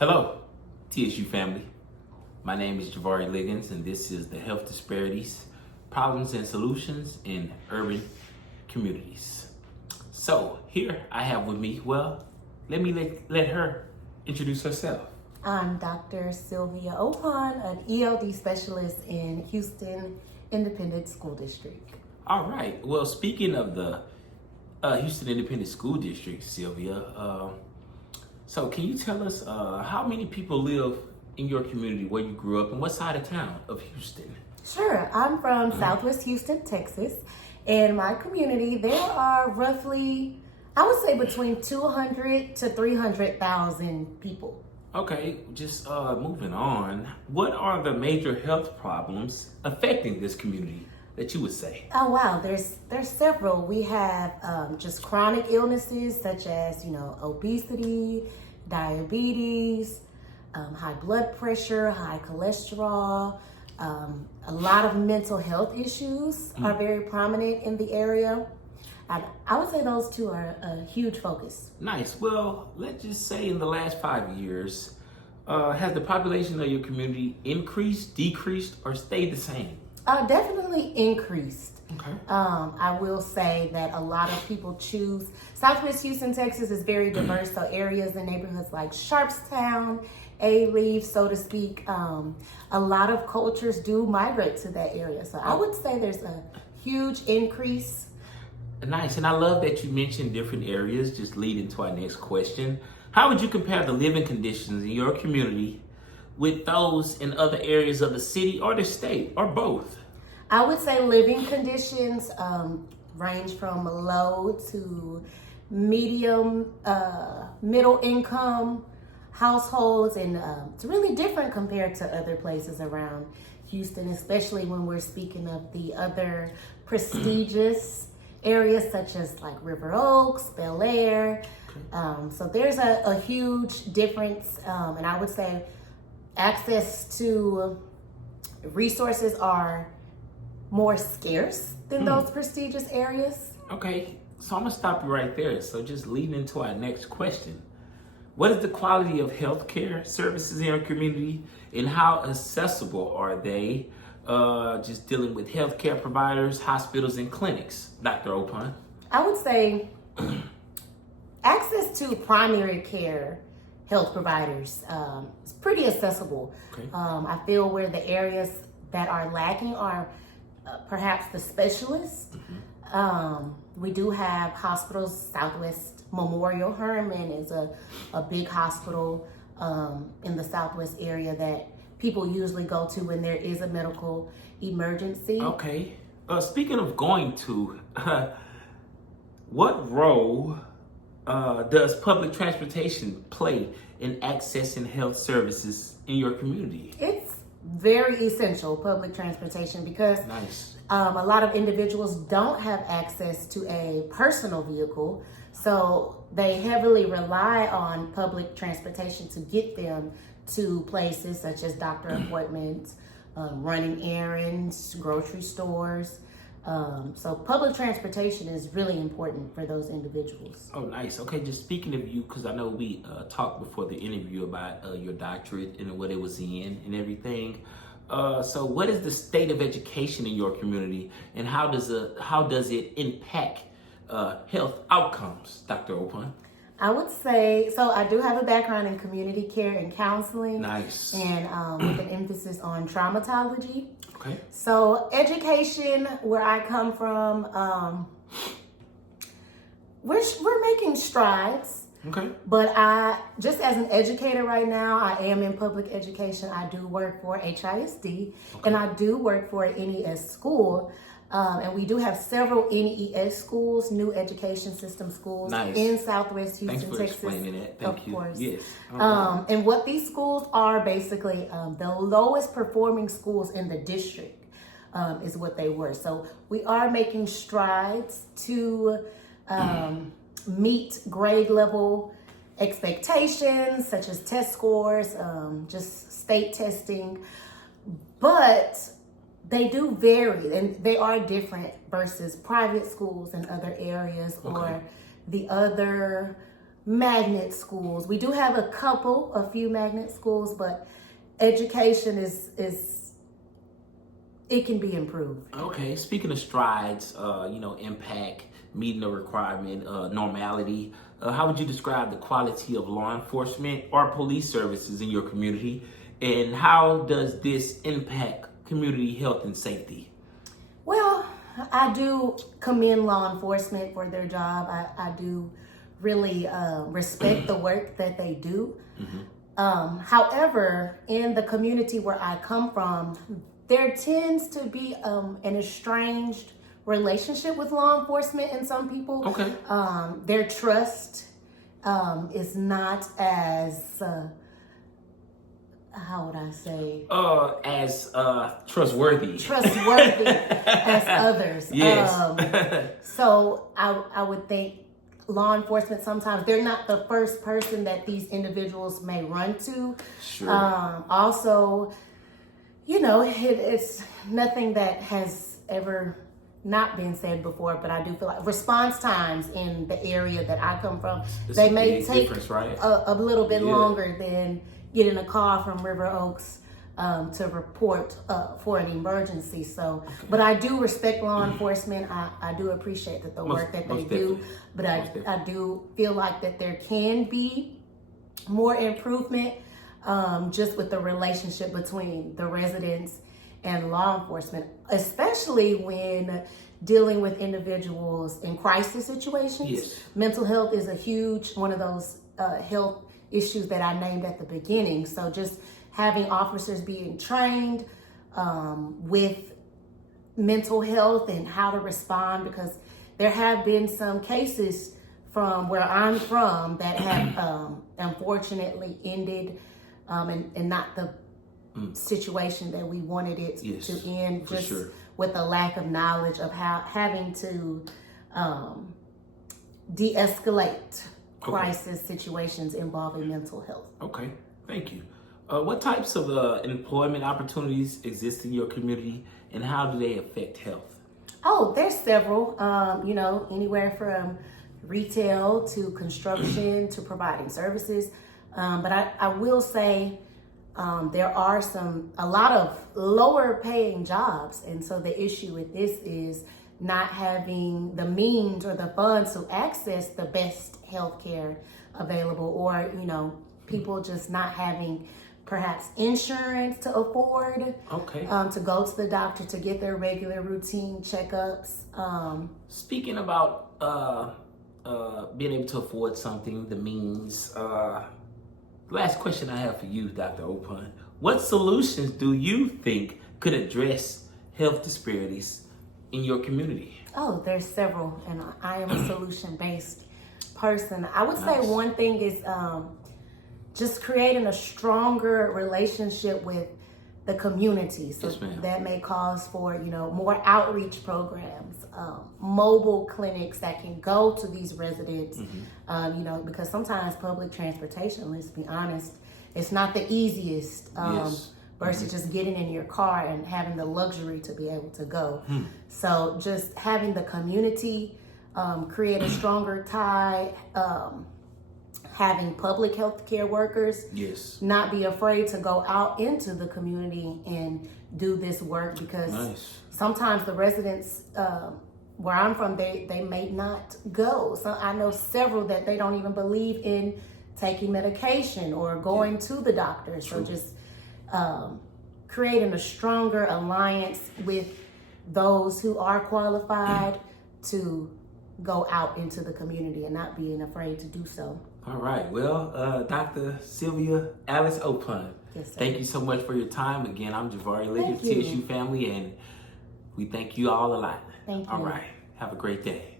Hello, TSU family. My name is Javari Liggins, and this is the Health Disparities, Problems and Solutions in Urban Communities. So here I have with me, let me let her introduce herself. I'm Dr. Sylvia Okpon, an ELD specialist in Houston Independent School District. All right. Well, speaking of the Houston Independent School District, Sylvia, so can you tell us how many people live in your community where you grew up and what side of town of Houston? Sure. I'm from Southwest Houston, Texas. In my community, there are roughly, I would say between 200 to 300,000 people. Okay, just moving on. What are the major health problems affecting this community that you would say? Oh wow, there's several. We have just chronic illnesses such as obesity, diabetes, high blood pressure, high cholesterol. A lot of mental health issues are very prominent in the area. And I would say those two are a huge focus. Nice. Well, let's just say in the last 5 years, has the population of your community increased, decreased, or stayed the same? Definitely increased. Okay. I will say that a lot of people choose, Southwest Houston, Texas is very diverse, so areas and neighborhoods like Sharpstown, A-Leaf, so to speak, a lot of cultures do migrate to that area. So I would say there's a huge increase. Nice, and I love that you mentioned different areas, just leading to our next question. How would you compare the living conditions in your community with those in other areas of the city or the state, or both? I would say living conditions range from low to medium, middle income households, and it's really different compared to other places around Houston, especially when we're speaking of the other prestigious areas such as like River Oaks, Bel Air. So there's a huge difference, and I would say access to resources are more scarce than those prestigious areas. Okay, so I'm gonna stop you right there. So just leading into our next question. What is the quality of healthcare services in your community, and how accessible are they? Just dealing with healthcare providers, hospitals, and clinics, Dr. Okpon. I would say access to primary care health providers is pretty accessible. Okay. I feel where the areas that are lacking are perhaps the specialists. We do have hospitals. Southwest Memorial Herman is a big hospital in the Southwest area that people usually go to when there is a medical emergency. Okay. Speaking of going to, what role does public transportation play in accessing health services in your community? It's very essential, public transportation, because Nice. A lot of individuals don't have access to a personal vehicle, so they heavily rely on public transportation to get them to places such as doctor appointments, running errands, grocery stores. So public transportation is really important for those individuals. Oh, nice. Okay, just speaking of you, because I know we talked before the interview about your doctorate and what it was in and everything. So what is the state of education in your community, and how does it impact health outcomes, Dr. Okpon? I would say, so I do have a background in community care and counseling. Nice. And with an emphasis on traumatology. Okay. So education, where I come from, we're making strides. Okay. But just as an educator right now, I am in public education. I do work for HISD, and I do work for an NES school. And we do have several NES schools, new education system schools, Nice. in Southwest Houston, Thanks for Texas. explaining that. Thank you. Of course. Yes. And what these schools are basically, the lowest performing schools in the district is what they were. So we are making strides to meet grade level expectations, such as test scores, just state testing. But they do vary, and they are different versus private schools in other areas, or the other magnet schools. We do have a few magnet schools, but education is it can be improved. Okay, speaking of strides, impact, meeting the requirement, normality, how would you describe the quality of law enforcement or police services in your community? And how does this impact community health and safety? Well, I do commend law enforcement for their job. I do really respect the work that they do. However, in the community where I come from, there tends to be an estranged relationship with law enforcement in some people. Okay. Their trust is not as how would I say? As trustworthy. Trustworthy as others. Yes. So I would think law enforcement, sometimes they're not the first person that these individuals may run to. Sure. Also, it's nothing that has ever not been said before, but I do feel like response times in the area that I come from, they may take right? a little bit longer than getting a call from River Oaks to report for an emergency. So, but I do respect law enforcement. I do appreciate the work that they do, but I do feel like that there can be more improvement just with the relationship between the residents and law enforcement, especially when dealing with individuals in crisis situations. Yes. Mental health is a huge one of those health issues that I named at the beginning. So just having officers being trained with mental health and how to respond, because there have been some cases from where I'm from that have unfortunately ended and not the situation that we wanted it to end, just with a lack of knowledge of how having to de-escalate crisis situations involving mental health. Okay, thank you. What types of employment opportunities exist in your community, and how do they affect health? Oh, there's several, anywhere from retail to construction to providing services. But I will say there are a lot of lower paying jobs. And so the issue with this is not having the means or the funds to access the best health care available, or, people just not having perhaps insurance to afford to go to the doctor to get their regular routine checkups. Speaking about being able to afford something, the means, last question I have for you, Dr. Okpon. What solutions do you think could address health disparities in your community? Oh, there's several, and I am a solution-based person. I would say one thing is just creating a stronger relationship with the community. So that may cause for, more outreach programs, mobile clinics that can go to these residents, because sometimes public transportation, let's be honest, it's not the easiest versus just getting in your car and having the luxury to be able to go. So just having the community create a stronger tie, having public health care workers not be afraid to go out into the community and do this work, because sometimes the residents where I'm from, they may not go. So I know several that they don't even believe in taking medication or going to the doctor. So just creating a stronger alliance with those who are qualified to go out into the community and not being afraid to do so. All right. Well, Dr. Sylvia Alice Okpon, thank you so much for your time. Again, I'm Javari, Liggins, TSU family, and we thank you all a lot. Thank you. All right. Have a great day.